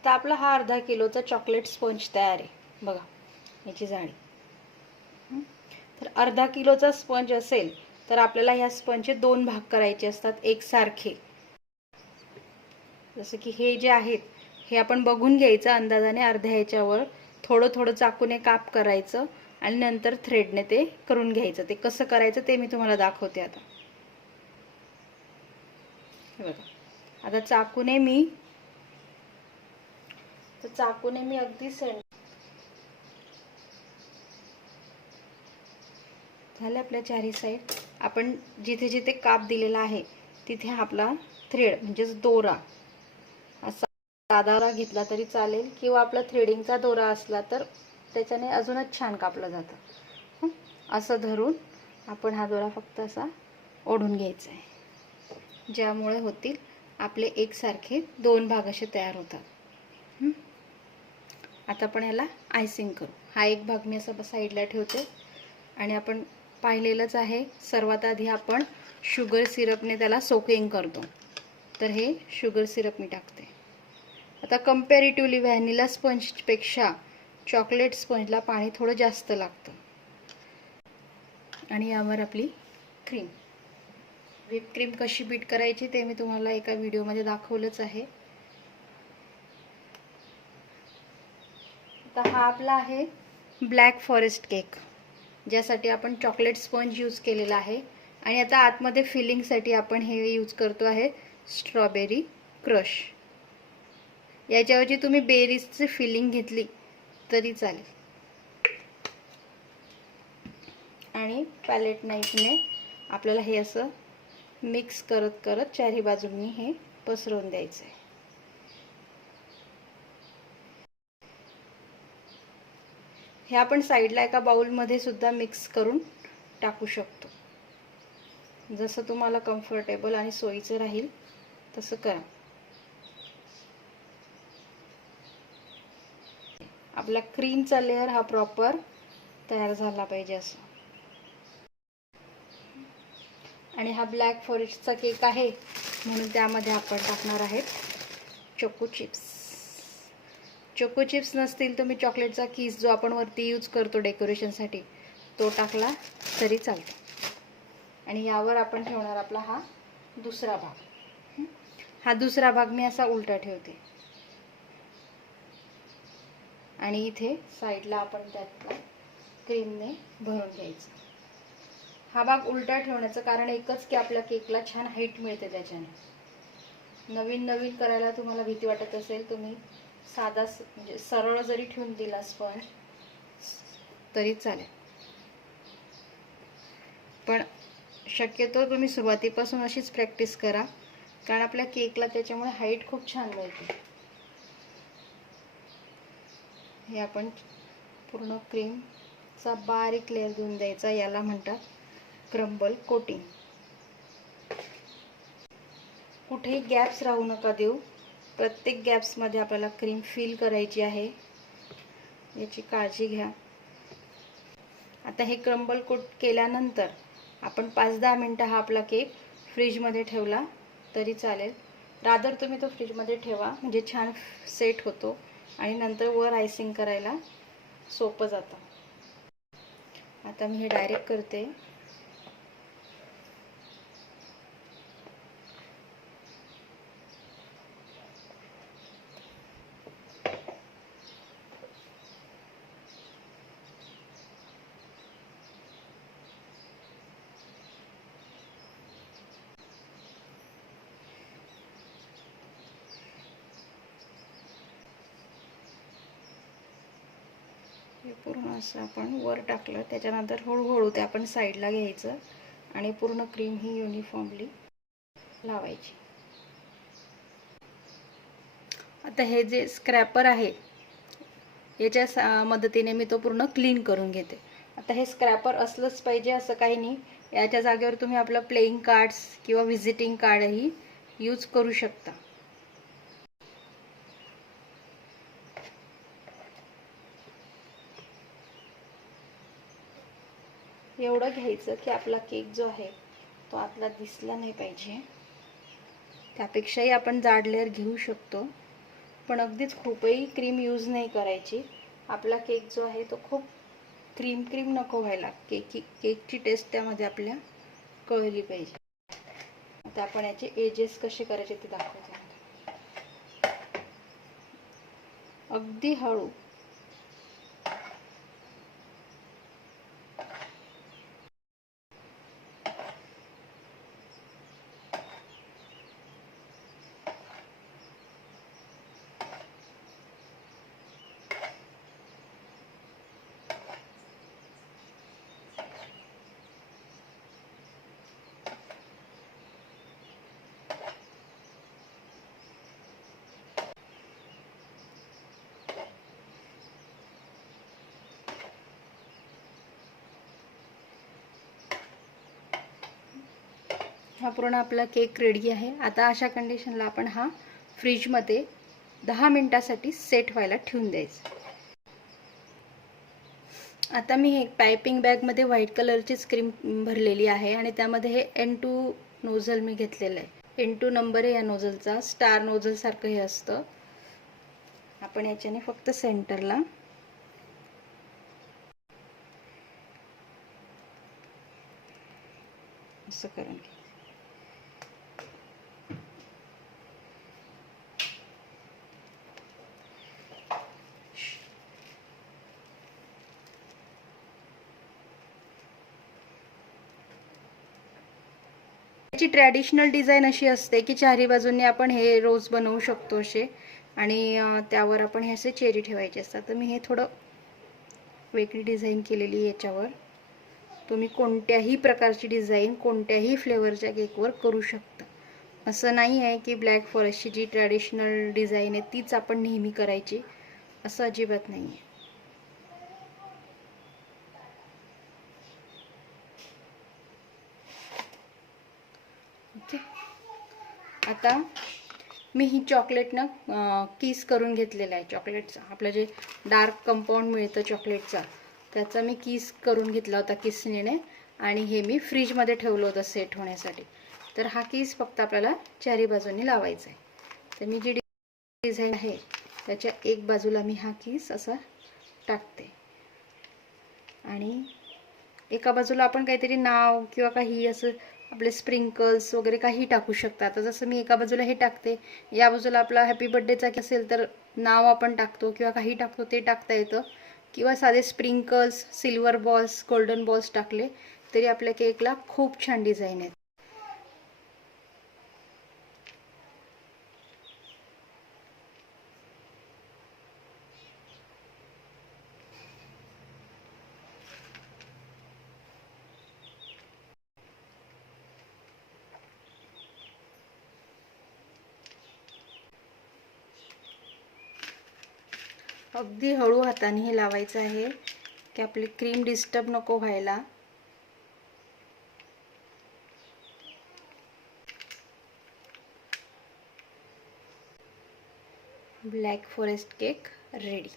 आता आपला हा अर्धा किलोचा चॉकलेट स्पंज तयार आहे बघा, याची जाडी. तर अर्धा किलोचा स्पंज असेल तर आपल्याला ह्या स्पंजचे 2 भाग करायचे असतात एकसारखे. जसं की हे जे आहेत हे आपण बघून घ्यायचं अंदाजाने, अर्ध्या ह्याच्यावर थोडं थोडं चाकूने काप करायचं आणि नंतर थ्रेडने ते करून घ्यायचं. ते कसं करायचं ते मी तुम्हाला दाखवते आता. हे बघा, आता चाकूने मी अगदी झाले आपल्या चारही साईड. आपण जिथे जिथे काप दिलेला आहे तिथे आपला थ्रेड म्हणजेच दोरा असा साधा दोरा घेतला तरी चालेल, किंवा आपला थ्रेडिंगचा दोरा असला तर त्याच्याने अजूनच छान कापलं जातं. असं धरून आपण हा दोरा फक्त असा ओढून घ्यायचा आहे, ज्यामुळे होतील आपले एकसारखे 2 भाग असे तयार होतात. आता आपण याला आयसिंग करू. हा एक भाग मी असा साईडला ठेवते आणि आपण पाहिलेलंच आहे सर्वात आधी आपण शुगर सिरपने त्याला सोकिंग करतो. तर हे शुगर सिरप मी टाकते. आता कंपॅरेटिव्हली व्हॅनिला स्पंजपेक्षा चॉकलेट स्पंजला पाणी थोडं जास्त लागतं. आणि यावर आपली क्रीम, व्हिप क्रीम कशी बीट करायची ते मी तुम्हाला एका व्हिडिओमध्ये दाखवलंच आहे. आता हा आपला आहे ब्लॅक फॉरेस्ट केक, ज्यासाठी आपण चॉकलेट स्पंज यूज केलेला आहे. आणि आता आतमध्ये फिलिंगसाठी आपण हे यूज करतो आहे स्ट्रॉबेरी क्रश. याच्याऐवजी तुम्ही बेरीजची फिलिंग घेतली तरी चालेल. आणि पॅलेट नाईफने आपल्याला हे असं मिक्स करत करत चारही बाजूंनी हे पसरवून द्यायचं आहे. हे आपण साईडला एका बाउलमध्ये सुद्धा मिक्स करून टाकू शकतो. जसं तुम्हाला कम्फर्टेबल आणि सोयीचं राहील तसं करा. आपला क्रीमचा लेअर हा प्रॉपर तयार झाला पाहिजे असं. आणि हा ब्लॅक फॉरेस्टचा केक आहे म्हणून त्यामध्ये आपण टाकणार आहेत चोको चिप्स. चोको चिप्स नसतील तर मी चॉकलेटचा कीस जो आपण वरती यूज करतो डेकोरेशनसाठी तो टाकला तरी चालतो. आणि यावर आपण ठेवणार आपला हा दुसरा भाग. हा दुसरा भाग मी असा उलटा ठेवते आणि इथे साईडला आपण त्यातला क्रीमने भरून घ्यायचं. हा भाग उलटा ठेवण्याचं कारण एकच की आपल्या केकला छान हाईट मिळते त्याच्याने. नवीन नवीन करायला तुम्हाला भीती वाटत असेल, तुम्ही साधा म्हणजे सरळ जरी ठेवून दिला स्पंज तरी चालेल. पण शक्यतो तुम्ही सुरुवातीपासून अशीच प्रॅक्टिस करा, कारण आपल्या केकला त्याच्यामुळे हाईट खूप छान मिळते. हे आपण पूर्ण क्रीमचा बारीक लेअर देऊन द्यायचा. याला म्हणतात क्रम्बल कोटिंग. कुठेही गॅप्स राहू नका देऊ. प्रत्येक गॅप्समध्ये आपल्याला क्रीम फिल करायची आहे, याची काळजी घ्या. आता हे क्रम्बल कोट केल्यानंतर आपण 5-10 मिनटं हा आपला केक फ्रीजमध्ये ठेवला तरी चालेल. रादर तुम्ही तो फ्रीजमध्ये ठेवा, म्हणजे छान सेट होतो आणि नंतर वर आयसिंग करायला सोपं जातं. आता मी हे डायरेक्ट करते. हे पूर्ण असं आपण वर टाकलं, त्याच्यानंतर हळूहळू ते आपण साईडला घ्यायचं आणि पूर्ण क्रीम ही युनिफॉर्मली लावायची. आता हे जे स्क्रॅपर आहे याच्या मदतीने मी तो पूर्ण क्लीन करून घेते. आता हे स्क्रॅपर असलंच पाहिजे असं काही नाही. याच्या जागेवर तुम्ही आपलं प्लेइंग कार्ड्स किंवा व्हिजिटिंग कार्डही यूज करू शकता. एवढं घ्यायचं की आपला केक जो आहे तो आतला दिसला नाही पाहिजे. त्यापेक्षाही आपण जाड लेअर घेऊ शकतो, पण अगदीच खूपही क्रीम यूज नाही करायची. आपला केक जो आहे तो खूप क्रीम क्रीम नको व्हायला. केकची टेस्ट त्यामध्ये आपल्या कळली पाहिजे. आता आपण याचे एजेस कसे करायचे ते दाखवते. अगदी हळू. हा पूर्ण आपला केक रेडी आहे. आता अशा कंडिशनला आपण हा फ्रीजमध्ये 10 मिनिटासाठी सेट व्हायला ठेवून द्यायचा. आता मी एक पायपिंग बॅगमध्ये व्हाईट कलरचीच क्रीम भरलेली आहे आणि त्यामध्ये हे N2 नोझल मी घेतलेलं आहे. N2 नंबर आहे या नोझलचा. स्टार नोझल सारखं हे असतं. आपण याच्याने फक्त सेंटरला असं करून घ्या. याची ट्रॅडिशनल डिझाईन अशी असते की चारी बाजूंनी आपण हे रोज बनवू शकतो असे, आणि त्यावर आपण हे असे चेरी ठेवायचे असतात. तर मी हे थोडं वेगळी डिझाईन केलेली याच्यावर. तुम्ही कोणत्याही प्रकारची डिझाईन कोणत्याही फ्लेवरच्या केकवर करू शकता. असं नाही आहे की ब्लॅक फॉरेस्टची जी ट्रॅडिशनल डिझाईन आहे तीच आपण नेहमी करायची, असं अजिबात नाही आहे. ओके. आता मी ही चॉकलेटनं किस करून घेतलेला आहे. चॉकलेटचा आपलं जे डार्क कंपाऊंड मिळतं चॉकलेटचा, त्याचा मी किस करून घेतला होता किसनीने, आणि हे मी फ्रीजमध्ये ठेवलं होतं सेट होण्यासाठी. तर हा किस फक्त आपल्याला चारी बाजूंनी लावायचा आहे. तर मी जी डिझाईन आहे त्याच्या एक बाजूला मी हा किस असा टाकते, आणि एका बाजूला आपण काहीतरी नाव किंवा काही असं आपले स्प्रिंकल्स वगैरे काही टाकू शकता. आता जसं मी एका बाजूला हे टाकते, या बाजूला आपला हॅपी बर्थडेचा असेल तर नाव आपण टाकतो किंवा काही टाकतो ते टाकता येतं, किंवा साधे sprinkles, silver balls, golden balls टाकले तरी आपल्या केकला खूप छान डिझाईन आहे. अगदी हळू हाताने हे लावायचं आहे की आपली क्रीम डिस्टर्ब नको व्हायला. Black forest cake ready.